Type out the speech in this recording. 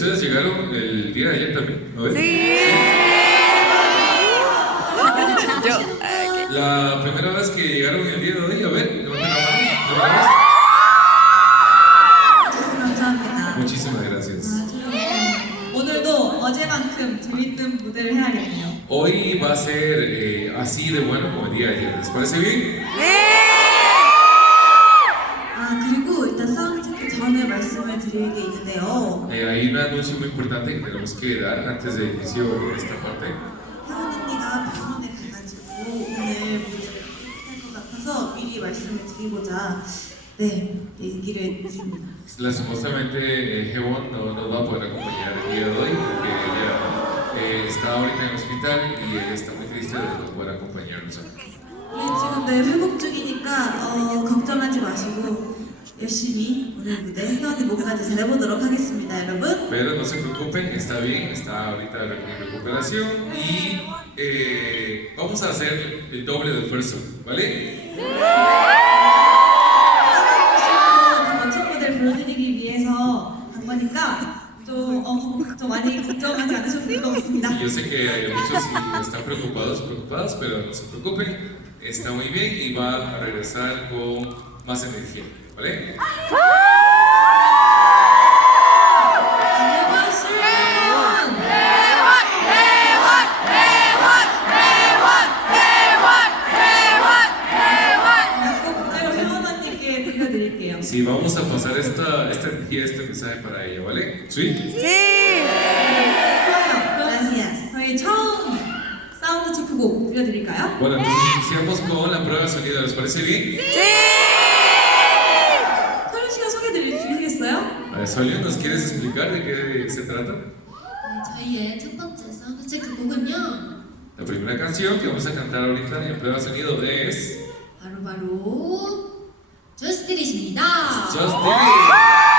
ustedes llegaron el día de ayer también, ¿no? Sí. La primera vez que llegaron el día de hoy, a ver, levanten la mano. 감사합니다. Muchísimas gracias. 오늘도 어제만큼 재밌는 무대를 해야겠네요. Hoy va a ser así de bueno como el día de ayer. ¿Les parece bien? 그리고 일단 사운드 체크 전에 말씀을 드릴 게 있는데요. Hay un anuncio muy importante que tenemos que dar antes del inicio de esta parte. 혜원 언니가 병원에 가가지고 오늘 무대를 할것 같아서 미리 말씀을 드리고자 얘기를 드립니다. Lastimosamente, Hewon no nos va a poder acompañar el día de hoy porque ella está ahorita en el hospital y ella está muy triste de no poder acompañarnos aquí. 지금 회복 중이니까 걱정하지 마시고 열심히 오늘 무대 혜원이 목까지 잘해보도록 하겠습니다, 여러분. Pero no se preocupen, está bien, está ahorita en recuperación y vamos a hacer el doble de esfuerzo, ¿vale? 멋진 무대를 보여드리기 위해서 한 거니까 좀 많이 걱정하지 않으셔도 될 것 같습니다. Y yo sé que hay muchos que están preocupadas, pero no se preocupen, está muy bien y va a regresar con más energía, ¿vale? Sí, vamos a pasar esta energía, este mensaje para ella, ¿vale? ¿Sí? Gracias. 저희 처음 사운드 체크곡 들려드릴까요? Bueno, entonces iniciamos con la prueba de sonido, ¿les parece bien? 서윤 씨가 소개 드리시겠어요? A ver, Solio, ¿nos quieres explicar de qué se trata? 저희의 첫 번째 사운드 체크 곡은요. La primera canción que vamos a cantar ahorita en prueba de sonido es 바로 Just It It입니다. Just Do It.